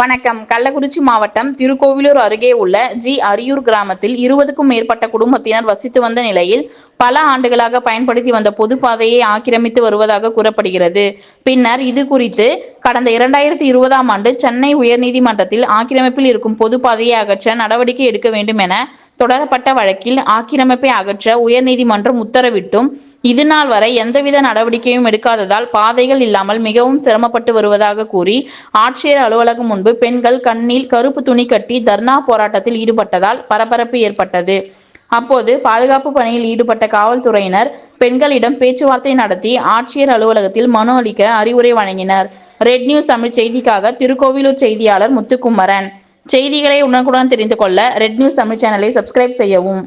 வணக்கம். கள்ளக்குறிச்சி மாவட்டம் திருக்கோவிலூர் அருகே உள்ள ஜி அரியூர் கிராமத்தில் இருபதுக்கும் மேற்பட்ட குடும்பத்தினர் வசித்து வந்த நிலையில் பல ஆண்டுகளாக பயன்படுத்தி வந்த பொதுப்பாதையை ஆக்கிரமித்து வருவதாக கூறப்படுகிறது. பின்னர் இது குறித்து கடந்த இரண்டாயிரத்தி இருபதாம் ஆண்டு சென்னை உயர்நீதிமன்றத்தில் ஆக்கிரமிப்பில் இருக்கும் பொதுப்பாதையை அகற்ற நடவடிக்கை எடுக்க வேண்டும் என தொடரப்பட்ட வழக்கில் ஆக்கிரமிப்பை அகற்ற உயர்நீதிமன்றம் உத்தரவிட்டும். இதுநாள் வரை எந்தவித நடவடிக்கையும் எடுக்காததால் பாதைகள் இல்லாமல் மிகவும் சிரமப்பட்டு வருவதாக கூறி ஆட்சியர் அலுவலகம் முன்பு பெண்கள் கண்ணில் கருப்பு துணி கட்டி தர்ணா போராட்டத்தில் ஈடுபட்டதால் பரபரப்பு ஏற்பட்டது. அப்போது பாதுகாப்பு பணியில் ஈடுபட்ட காவல்துறையினர் பெண்களிடம் பேச்சுவார்த்தை நடத்தி ஆட்சியர் அலுவலகத்தில் மனு அளிக்க அறிவுரை வழங்கினர். ரெட் நியூஸ் தமிழ் செய்திக்காக திருக்கோவிலூர் செய்தியாளர் முத்துக்குமரன். செய்திகளை உடனுக்குடன் தெரிந்து கொள்ள ரெட் நியூஸ் தமிழ் சேனலை சப்ஸ்கிரைப் செய்யவும்.